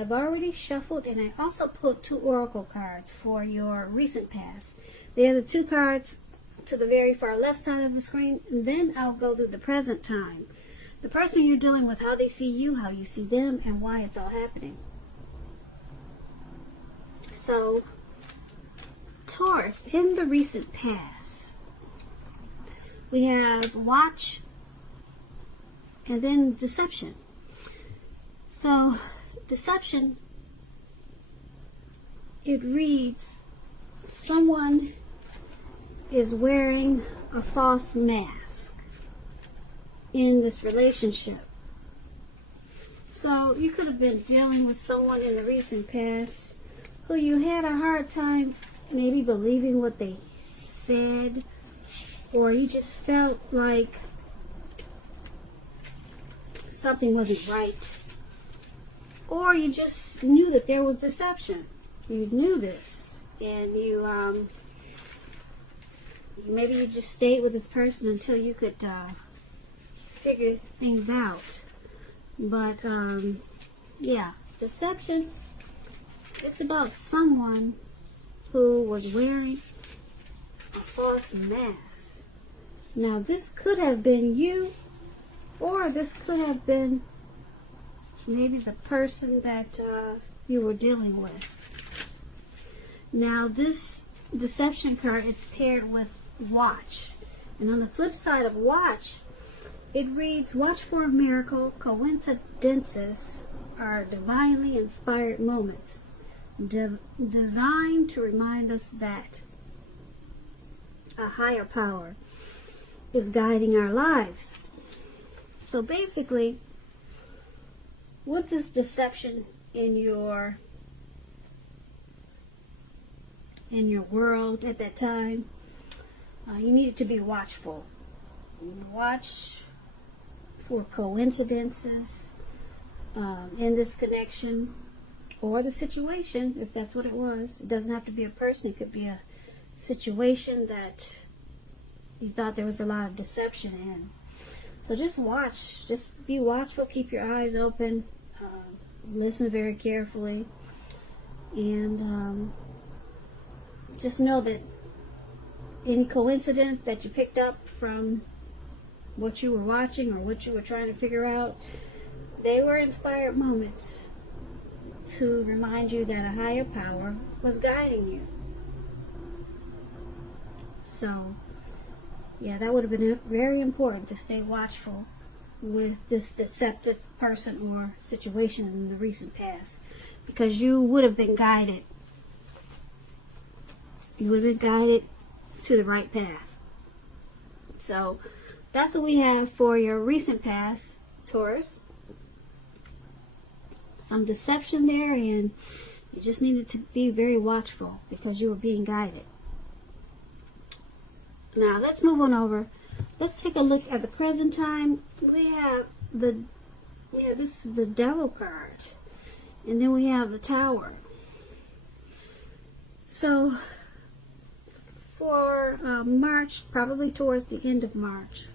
I've already shuffled, and I also put 2 oracle cards for your recent past. They're the 2 cards to the very far left side of the screen, and then I'll go through the present time. The person you're dealing with, how they see you, how you see them, and why it's all happening. So, Taurus, in the recent past, we have watch and then deception. So, deception, it reads, someone is wearing a false mask in this relationship. So, you could have been dealing with someone in the recent past who you had a hard time maybe believing what they said, or you just felt like something wasn't right, or you just knew that there was deception. You knew this, and maybe you just stayed with this person until you could figure things out. But yeah, deception, it's about someone who was wearing a false mask. Now, this could have been you, or this could have been maybe the person that you were dealing with. Now, this deception card, it's paired with watch. And on the flip side of watch, it reads, watch for a miracle. Coincidences are divinely inspired moments designed to remind us that a higher power is guiding our lives. So basically, with this deception in your world at that time, you needed to be watchful. Watch for coincidences in this connection or the situation, if that's what it was. It doesn't have to be a person. It could be a situation that you thought there was a lot of deception in. So just watch. Just be watchful. Keep your eyes open. Listen very carefully. And just know that any coincidence that you picked up from what you were watching or what you were trying to figure out, they were inspired moments to remind you that a higher power was guiding you. So, yeah, that would have been very important to stay watchful with this deceptive person or situation in the recent past, because you would have been guided. You would have been guided to the right path. So, that's what we have for your recent past, Taurus. Some deception there, and you just needed to be very watchful because you were being guided. Now, let's move on over. Let's take a look at the present time. We have this is the Devil card. And then we have the Tower. So, for March, probably towards the end of March,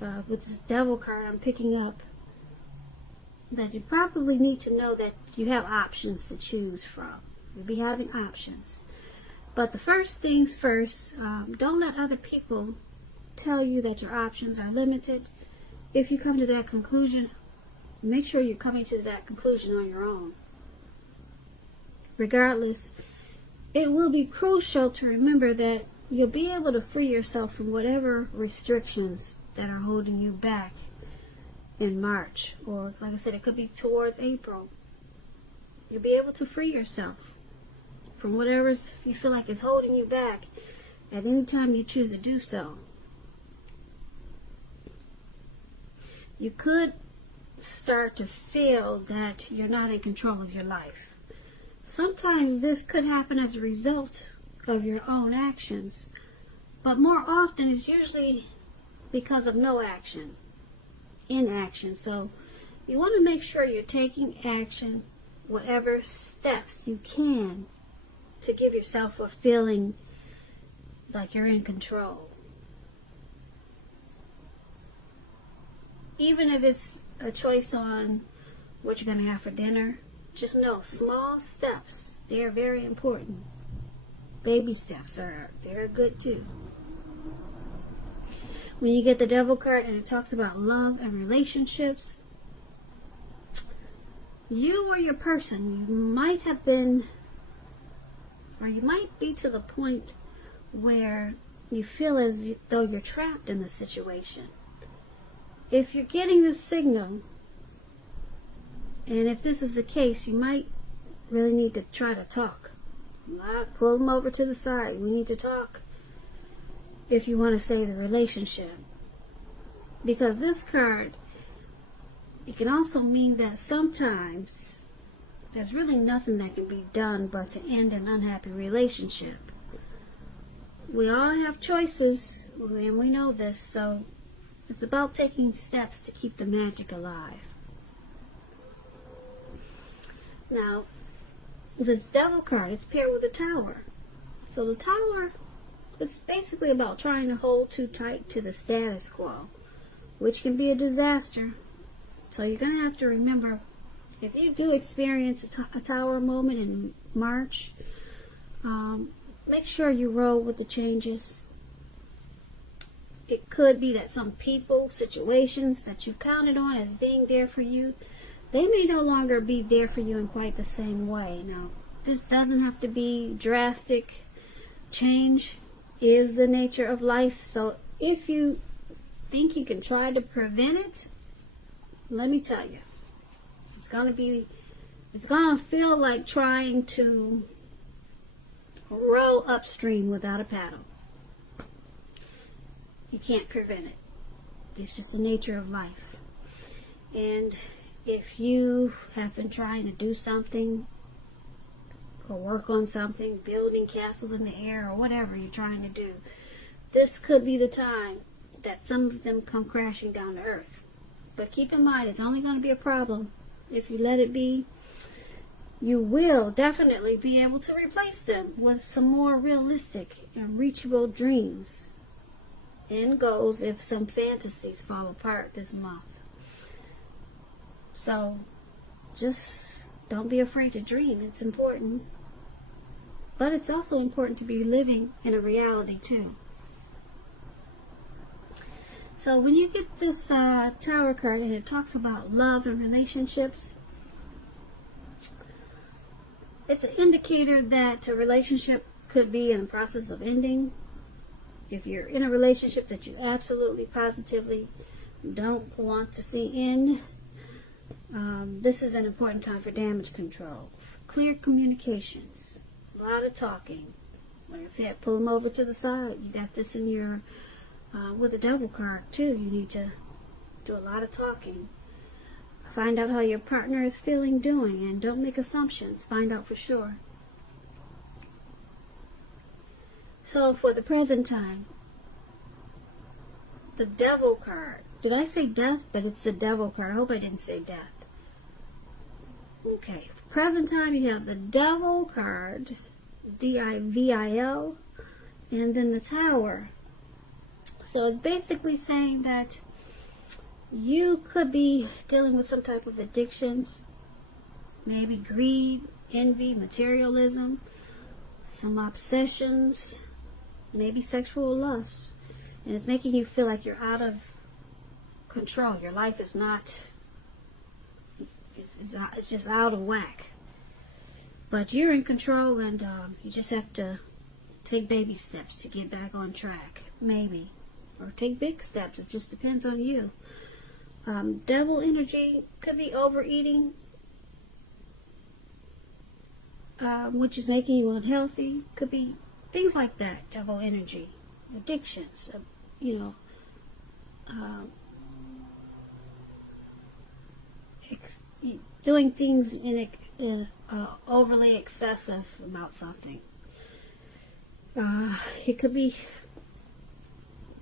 with this Devil card I'm picking up, that you probably need to know that you have options to choose from. You'll be having options. But the first things first, don't let other people tell you that your options are limited. If you come to that conclusion, make sure you're coming to that conclusion on your own. Regardless, it will be crucial to remember that you'll be able to free yourself from whatever restrictions that are holding you back in March. Or, like I said, it could be towards April. You'll be able to free yourself from whatever you feel like is holding you back at any time you choose to do so. You could start to feel that you're not in control of your life. Sometimes this could happen as a result of your own actions, but more often it's usually because of no action, inaction. So you want to make sure you're taking action, whatever steps you can, to give yourself a feeling like you're in control. Even if it's a choice on what you're going to have for dinner. Just know, small steps, they are very important. Baby steps are very good too. When you get the Devil card and it talks about love and relationships, you or your person, you might have been, or you might be to the point where you feel as though you're trapped in this situation. If you're getting this signal, and if this is the case, you might really need to try to talk. Pull them over to the side. We need to talk if you want to save the relationship. Because this card, it can also mean that sometimes there's really nothing that can be done but to end an unhappy relationship. We all have choices, and we know this, so it's about taking steps to keep the magic alive. Now, this Devil card, it's paired with a Tower. So the Tower, it's basically about trying to hold too tight to the status quo, which can be a disaster. So you're going to have to remember, if you do experience a Tower moment in March, make sure you roll with the changes. It could be that some people, situations that you counted on as being there for you, they may no longer be there for you in quite the same way. Now, this doesn't have to be drastic. Change is the nature of life. So if you think you can try to prevent it, let me tell you, it's going to feel like trying to row upstream without a paddle. You can't prevent it. It's just the nature of life. And if you have been trying to do something or work on something, building castles in the air or whatever you're trying to do, this could be the time that some of them come crashing down to earth. But keep in mind, it's only going to be a problem if you let it be. You will definitely be able to replace them with some more realistic and reachable dreams and goals if some fantasies fall apart this month. So, just don't be afraid to dream. It's important. But it's also important to be living in a reality too. So when you get this Tower card and it talks about love and relationships, it's an indicator that a relationship could be in the process of ending. If you're in a relationship that you absolutely, positively don't want to see end, this is an important time for damage control. Clear communications. A lot of talking. Like I said, pull them over to the side. You got this in your, with the Devil card too. You need to do a lot of talking. Find out how your partner is feeling, doing, and don't make assumptions. Find out for sure. So for the present time, the Devil card. Did I say death? But it's the Devil card. I hope I didn't say death. Okay. Present time, you have the Devil card, D-I-V-I-L, and then the Tower. So it's basically saying that you could be dealing with some type of addictions, maybe greed, envy, materialism, some obsessions, maybe sexual lust. And it's making you feel like you're out of control. Your life is not, it's just out of whack. But you're in control, and you just have to take baby steps to get back on track, maybe. Or take big steps. It just depends on you. Devil energy could be overeating, which is making you unhealthy. Could be things like that. Devil energy, addictions, doing things overly excessive about something. It could be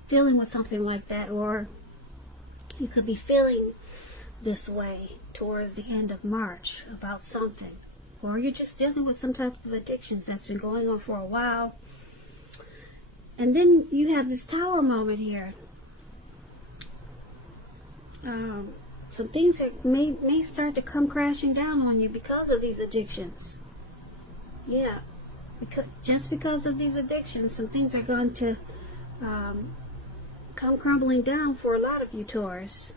dealing with something like that, or you could be feeling this way towards the end of March about something, or you're just dealing with some type of addictions that's been going on for a while. And then you have this Tower moment here. some things may start to come crashing down on you because of these addictions. Yeah, just because of these addictions, some things are going to come crumbling down for a lot of you Taurus.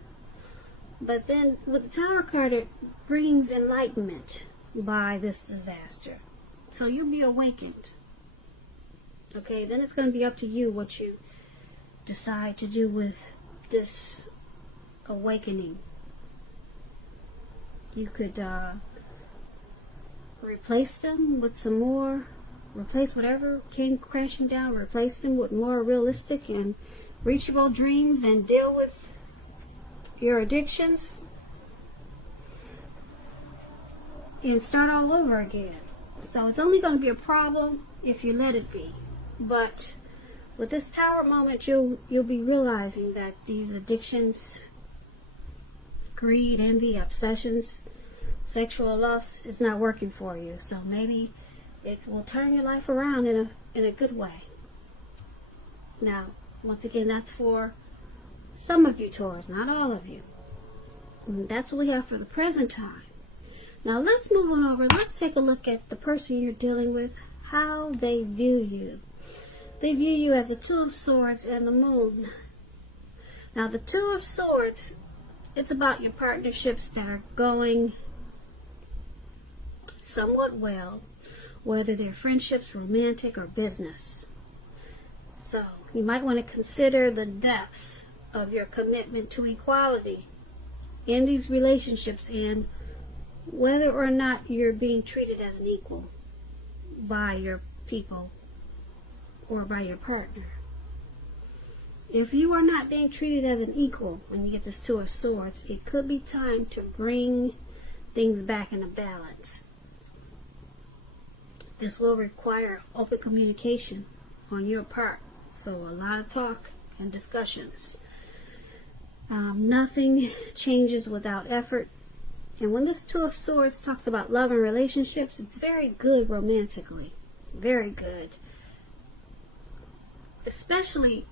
But then with the Tower card, it brings enlightenment by this disaster. So you'll be awakened. Okay, then it's going to be up to you what you decide to do with this awakening. You could replace them with some more, replace whatever came crashing down, replace them with more realistic and reachable dreams and deal with your addictions and start all over again. So it's only going to be a problem if you let it be. But with this Tower moment, you'll be realizing that these addictions, greed, envy, obsessions, sexual lust is not working for you. So maybe it will turn your life around in a good way. Now, once again, that's for some of you Taurus, not all of you. And that's what we have for the present time. Now let's move on over. Let's take a look at the person you're dealing with, how they view you. They view you as a Two of Swords and the Moon. Now the Two of Swords, it's about your partnerships that are going somewhat well, whether they're friendships, romantic, or business. So you might want to consider the depth of your commitment to equality in these relationships and whether or not you're being treated as an equal by your people or by your partner. If you are not being treated as an equal when you get this Two of Swords, it could be time to bring things back into balance. This will require open communication on your part. So a lot of talk and discussions. Nothing changes without effort. And when this Two of Swords talks about love and relationships, it's very good romantically. Very good. Especially,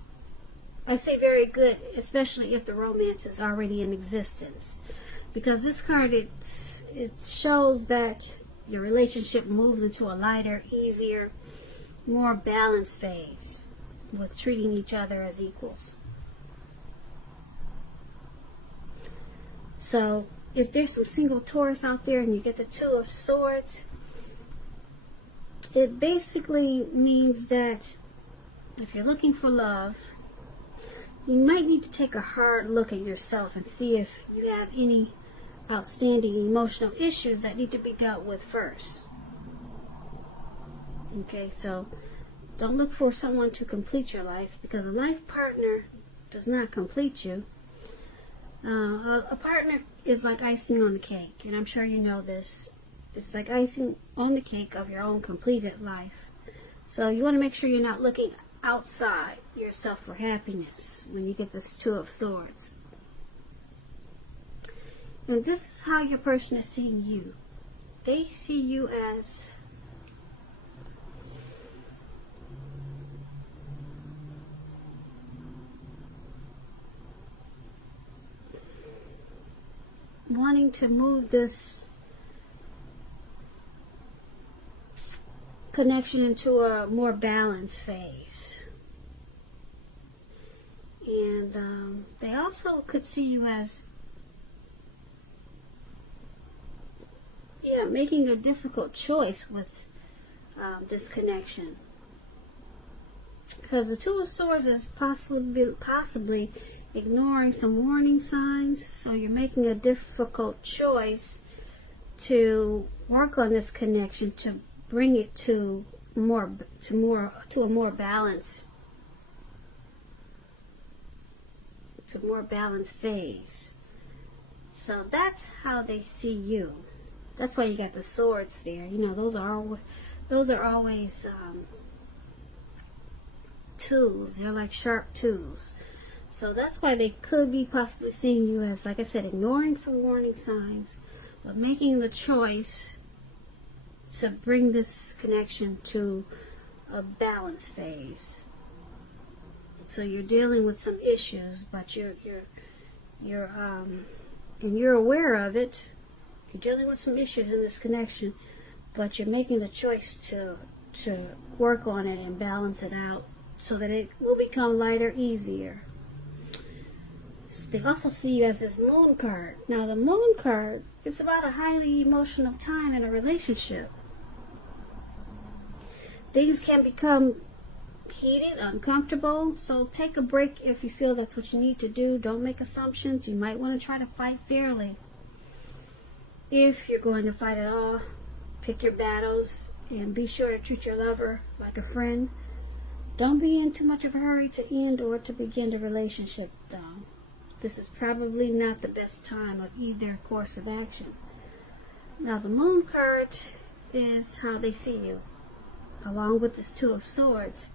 I say very good, especially if the romance is already in existence. Because this card, it shows that your relationship moves into a lighter, easier, more balanced phase with treating each other as equals. So if there's some single Taurus out there and you get the Two of Swords, it basically means that if you're looking for love, you might need to take a hard look at yourself and see if you have any outstanding emotional issues that need to be dealt with first. Okay, so don't look for someone to complete your life, because a life partner does not complete you. A partner is like icing on the cake, and I'm sure you know this. It's like icing on the cake of your own completed life. So you want to make sure you're not looking outside yourself for happiness when you get this Two of Swords. And this is how your person is seeing you. They see you as wanting to move this connection into a more balanced phase. And they also could see you as making a difficult choice with this connection. Because the Two of Swords is possibly ignoring some warning signs, so you're making a difficult choice to work on this connection to bring it to a more balanced phase. So that's how they see you. That's why you got the swords there. You know, those are always tools. They're like sharp tools. So that's why they could be possibly seeing you as, like I said, ignoring some warning signs, but making the choice to bring this connection to a balance phase. So you're dealing with some issues, but you're and you're aware of it. You're dealing with some issues in this connection, but you're making the choice to work on it and balance it out so that it will become lighter, easier. They also see you as this moon card. Now the moon card, it's about a highly emotional time in a relationship. Things can become heated, uncomfortable, so take a break if you feel that's what you need to do. Don't make assumptions. You might want to try to fight fairly. If you're going to fight at all, pick your battles and be sure to treat your lover like a friend. Don't be in too much of a hurry to end or to begin the relationship, though. This is probably not the best time of either course of action. Now, the moon card is how they see you, along with this Two of Swords.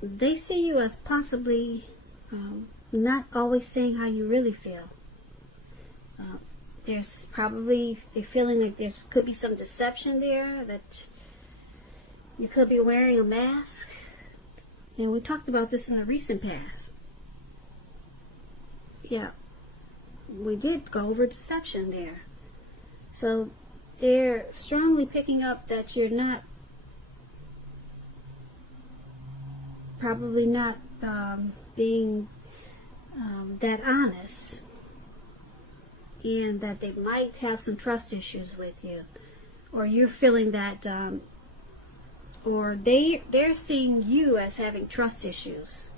They see you as possibly not always saying how you really feel. There's probably a feeling like there could be some deception there, that you could be wearing a mask. And we talked about this in the recent past. Yeah, we did go over deception there. So they're strongly picking up that you're probably not being that honest, and that they might have some trust issues with you, or you're feeling that, or they're seeing you as having trust issues,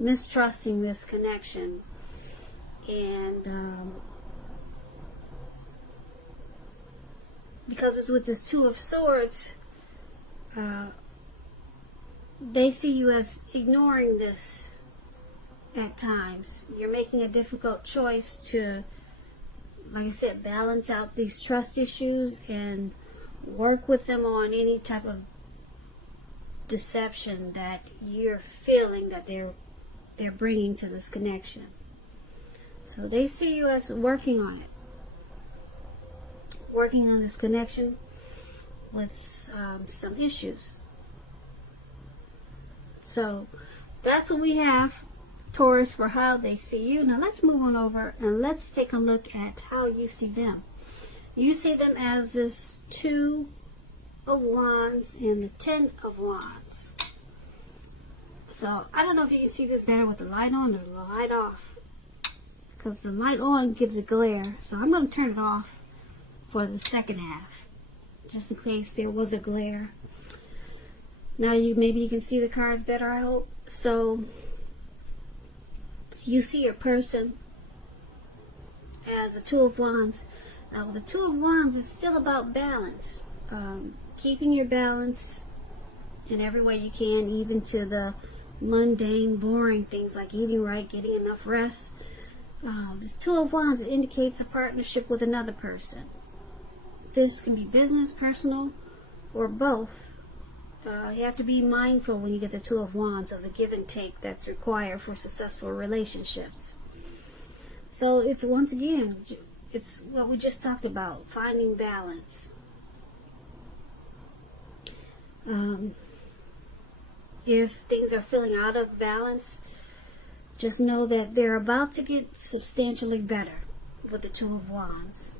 mistrusting this connection, and because it's with this Two of Swords, they see you as ignoring this at times. You're making a difficult choice to, like I said, balance out these trust issues and work with them on any type of deception that you're feeling that they're bringing to this connection. So they see you as working on it, working on this connection with some issues. So that's what we have, Taurus, for how they see you. Now let's move on over and let's take a look at how you see them. You see them as this Two of Wands and the Ten of Wands. So I don't know if you can see this better with the light on or the light off, because the light on gives a glare. So I'm going to turn it off for the second half, just in case there was a glare. Now maybe you can see the cards better, I hope. So you see your person as a Two of Wands. Now with the Two of Wands, it's still about balance. Keeping your balance in every way you can, even to the mundane, boring things like eating right, getting enough rest. The Two of Wands indicates a partnership with another person. This can be business, personal, or both. You have to be mindful when you get the Two of Wands of the give and take that's required for successful relationships. So it's, once again, it's what we just talked about, finding balance. If things are feeling out of balance, just know that they're about to get substantially better with the Two of Wands.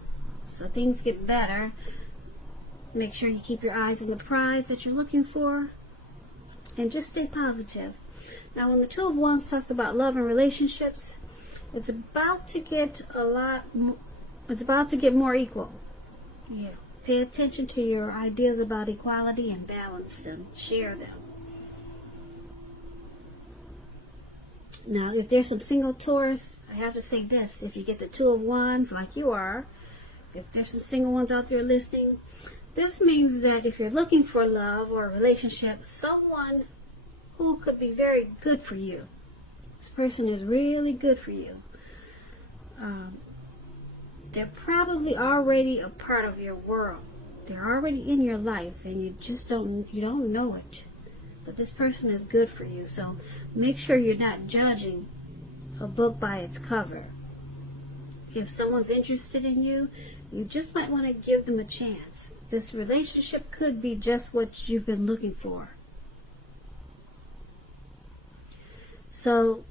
So things get better. Make sure you keep your eyes on the prize that you're looking for, and just stay positive. Now when the Two of Wands talks about love and relationships, it's about to get more equal. Yeah. Pay attention to your ideas about equality and balance them. Share them. Now, if there's some single Taurus, I have to say this. If you get the Two of Wands like you are, if there's some single ones out there listening, this means that if you're looking for love or a relationship, someone who could be very good for you. This person is really good for you. They're probably already a part of your world. They're already in your life, and you don't know it. But this person is good for you. So make sure you're not judging a book by its cover. If someone's interested in you, you just might want to give them a chance. This relationship could be just what you've been looking for. So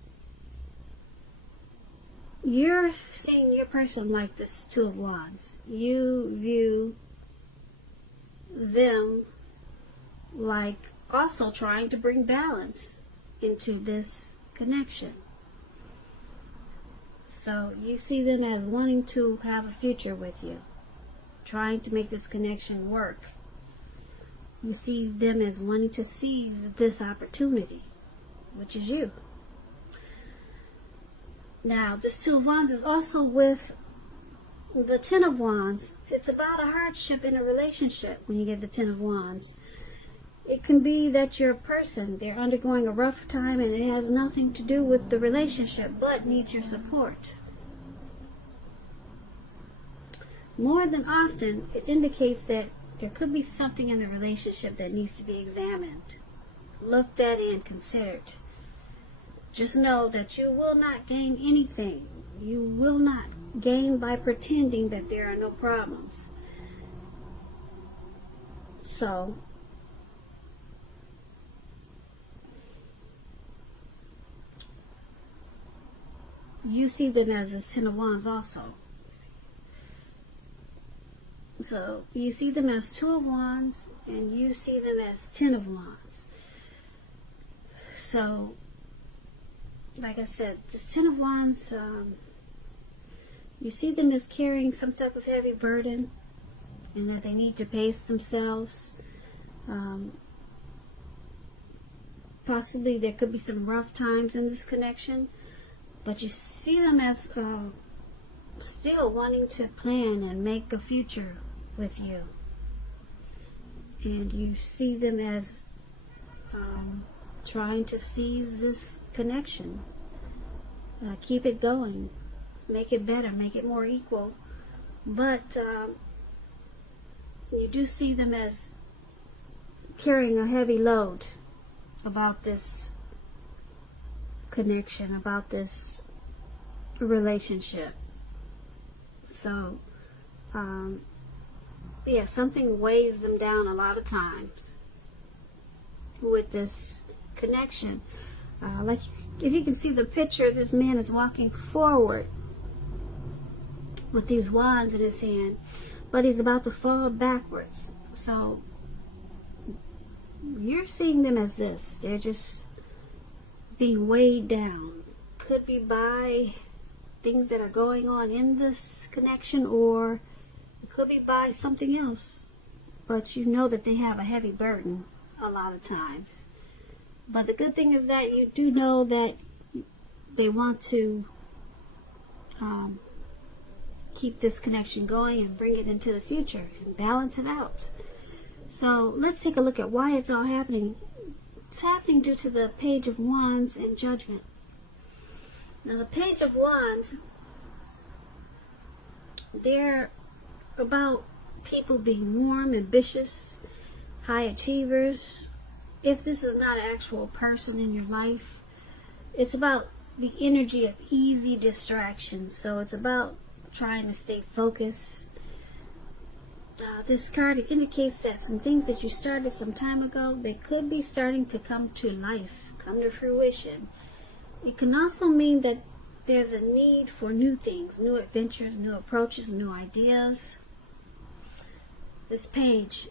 you're seeing your person like this Two of Wands. You view them like also trying to bring balance into this connection. So you see them as wanting to have a future with you, trying to make this connection work. You see them as wanting to seize this opportunity, which is you. Now, this Two of Wands is also with the Ten of Wands. It's about a hardship in a relationship when you get the Ten of Wands. It can be that your person, they're undergoing a rough time and it has nothing to do with the relationship, but needs your support. More than often, it indicates that there could be something in the relationship that needs to be examined, looked at, and considered. Just know that you will not gain anything. You will not gain by pretending that there are no problems. So, you see them as a Ten of Wands also. So, you see them as Two of Wands, and you see them as Ten of Wands. So, like I said, the Ten of Wands, you see them as carrying some type of heavy burden, and that they need to pace themselves. Possibly there could be some rough times in this connection, but you see them as still wanting to plan and make a future with you. And you see them as trying to seize this connection, keep it going, make it better, make it more equal. But you do see them as carrying a heavy load about this connection, about this relationship. So, yeah, something weighs them down a lot of times with this connection. Like, if you can see the picture, this man is walking forward with these wands in his hand, but he's about to fall backwards. So, you're seeing them as this. They're just being weighed down. Could be by things that are going on in this connection, or it could be by something else. But you know that they have a heavy burden a lot of times. But the good thing is that you do know that they want to keep this connection going and bring it into the future and balance it out. So let's take a look at why it's all happening. It's happening due to the Page of Wands and Judgment. Now the Page of Wands, they're about people being warm, ambitious, high achievers. If this is not an actual person in your life, it's about the energy of easy distractions. So it's about trying to stay focused. This card indicates that some things that you started some time ago, they could be starting to come to life, come to fruition. It can also mean that there's a need for new things, new adventures, new approaches, new ideas. This Page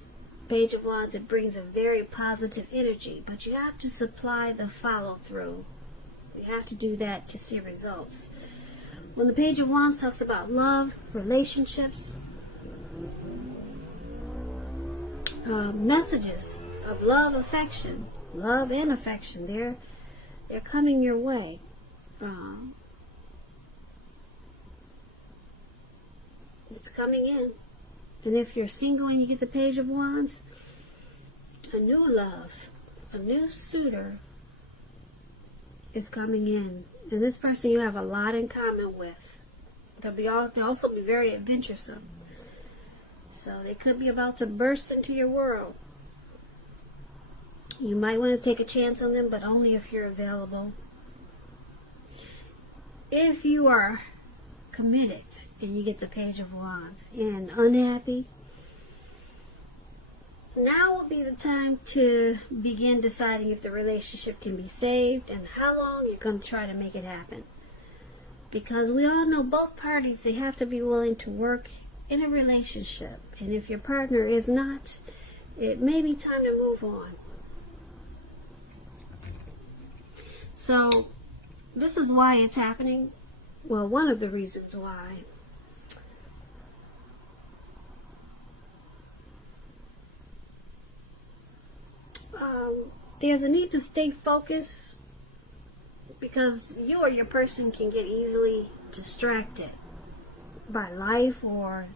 of Wands, it brings a very positive energy, but you have to supply the follow-through. You have to do that to see results. When the Page of Wands talks about love, relationships, messages of love, affection, love and affection, they're coming your way. It's coming in. And if you're single and you get the Page of Wands, a new love, a new suitor is coming in. And this person you have a lot in common with. They'll also be very adventuresome. So they could be about to burst into your world. You might want to take a chance on them, but only if you're available. If you are committed and you get the Page of Wands and unhappy, now would be the time to begin deciding if the relationship can be saved and how long you're going to try to make it happen. Because we all know both parties, they have to be willing to work in a relationship. And if your partner is not, it may be time to move on. So, this is why it's happening. Well, one of the reasons why. There's a need to stay focused because you or your person can get easily distracted by life or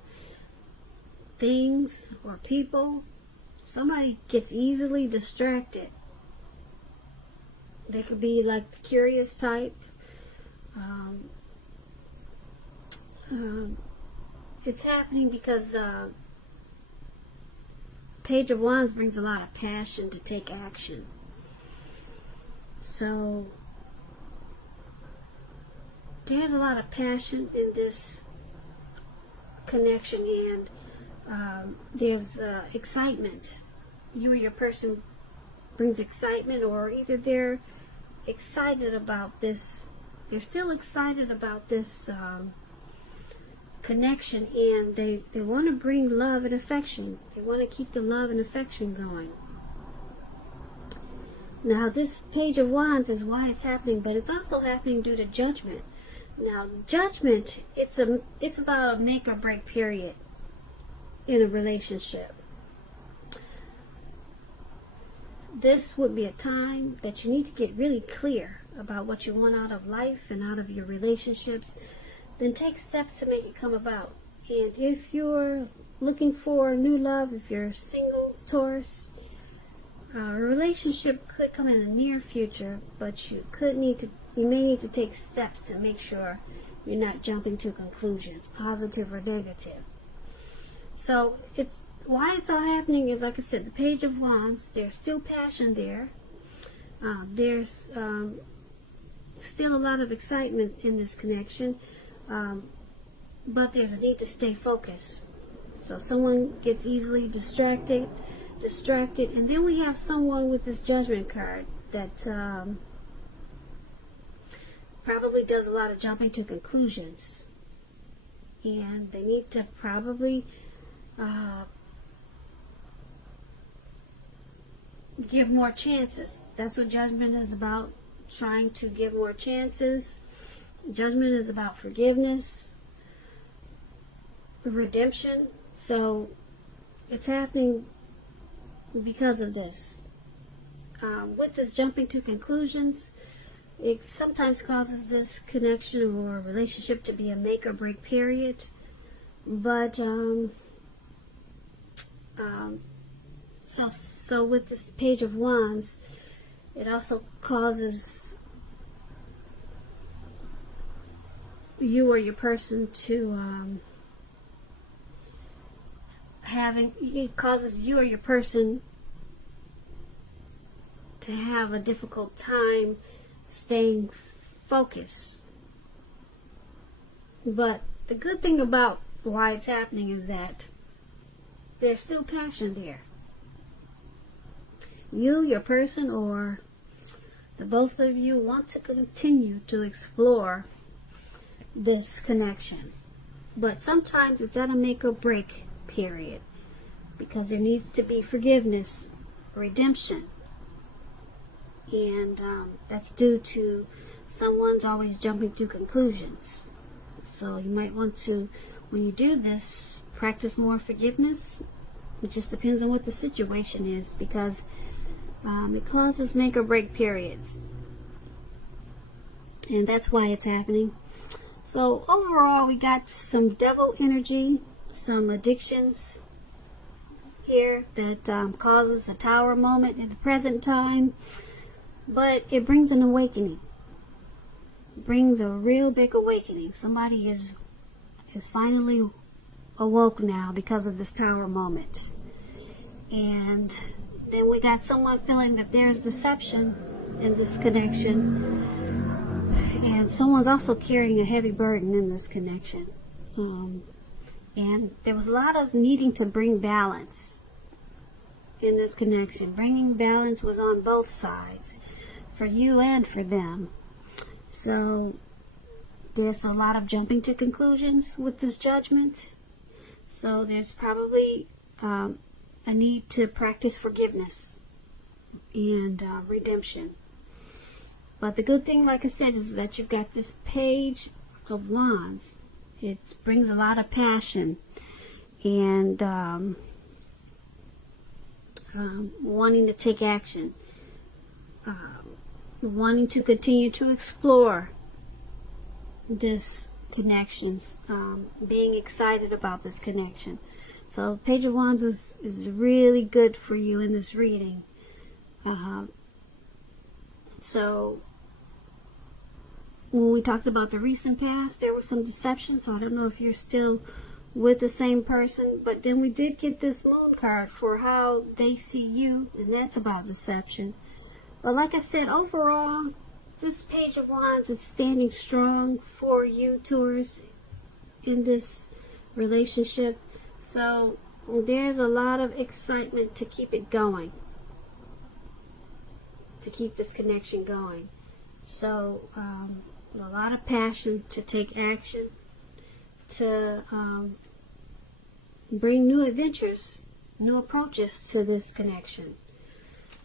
things or people. Somebody gets easily distracted. They could be like the curious type. It's happening because Page of Wands brings a lot of passion to take action. So there's a lot of passion in this connection, and there's excitement. You or your person brings excitement, or either they're excited about this, they're still excited about this connection, and they want to bring love and affection. They want to keep the love and affection going. Now, this Page of Wands is why it's happening, but it's also happening due to judgment. Now, judgment, it's about a make or break period in a relationship. This would be a time that you need to get really clear about what you want out of life and out of your relationships. Then take steps to make it come about. And if you're looking for new love, if you're single, Taurus, a relationship could come in the near future, but you may need to take steps to make sure you're not jumping to conclusions, positive or negative. So why it's all happening is, like I said, the Page of Wands, there's still passion there. There's still a lot of excitement in this connection. But there's a need to stay focused. So someone gets easily distracted, and then we have someone with this Judgment card that probably does a lot of jumping to conclusions, and they need to probably give more chances. That's what Judgment is about, trying to give more chances. Judgment is about forgiveness, redemption. So it's happening because of this. With this jumping to conclusions, it sometimes causes this connection or relationship to be a make or break period. But so with this Page of Wands, it also causes you or your person to it causes you or your person to have a difficult time staying focused. But the good thing about why it's happening is that there's still passion there. You, your person, or the both of you want to continue to explore this connection. But sometimes it's at a make or break period because there needs to be forgiveness, redemption. And that's due to someone's always jumping to conclusions. So you might want to, when you do this, practice more forgiveness. It just depends on what the situation is, because it causes make or break periods. And that's why it's happening. So overall, we got some devil energy, some addictions here that causes a tower moment in the present time. But it brings an awakening. It brings a real big awakening. Somebody is finally awoke now because of this tower moment. And then we got someone feeling that there's deception in this connection. And someone's also carrying a heavy burden in this connection. And there was a lot of needing to bring balance in this connection. Bringing balance was on both sides, for you and for them. So There's a lot of jumping to conclusions with this judgment. So there's probably a need to practice forgiveness and redemption. But the good thing, like I said, is that you've got this Page of Wands. It brings a lot of passion and wanting to take action, wanting to continue to explore this connections, being excited about this connection. So Page of Wands is really good for you in this reading. So when we talked about the recent past, there was some deception, so I don't know if you're still with the same person, but then we did get this Moon card for how they see you, and that's about deception. But like I said, overall, this Page of Wands is standing strong for you, Taurus, in this relationship. So there's a lot of excitement to keep it going, to keep this connection going. So a lot of passion to take action, to bring new adventures, new approaches to this connection.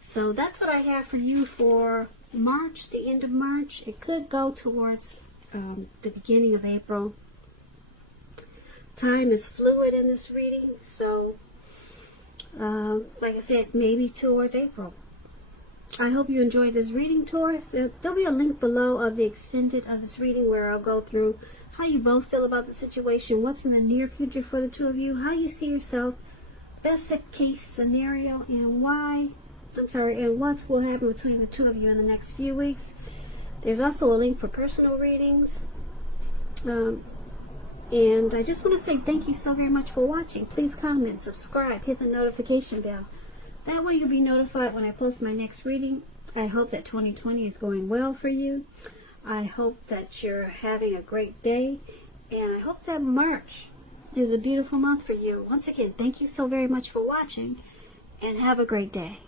So that's what I have for you for March, the end of March. It could go towards the beginning of April. Time is fluid in this reading, so like I said, maybe towards April. I hope you enjoyed this reading, Taurus. There'll be a link below of the extended of this reading where I'll go through how you both feel about the situation, what's in the near future for the two of you, how you see yourself, best case scenario, and what will happen between the two of you in the next few weeks. There's also a link for personal readings. And I just want to say thank you so very much for watching. Please comment, subscribe, hit the notification bell. That way you'll be notified when I post my next reading. I hope that 2020 is going well for you. I hope that you're having a great day. And I hope that March is a beautiful month for you. Once again, thank you so very much for watching. And have a great day.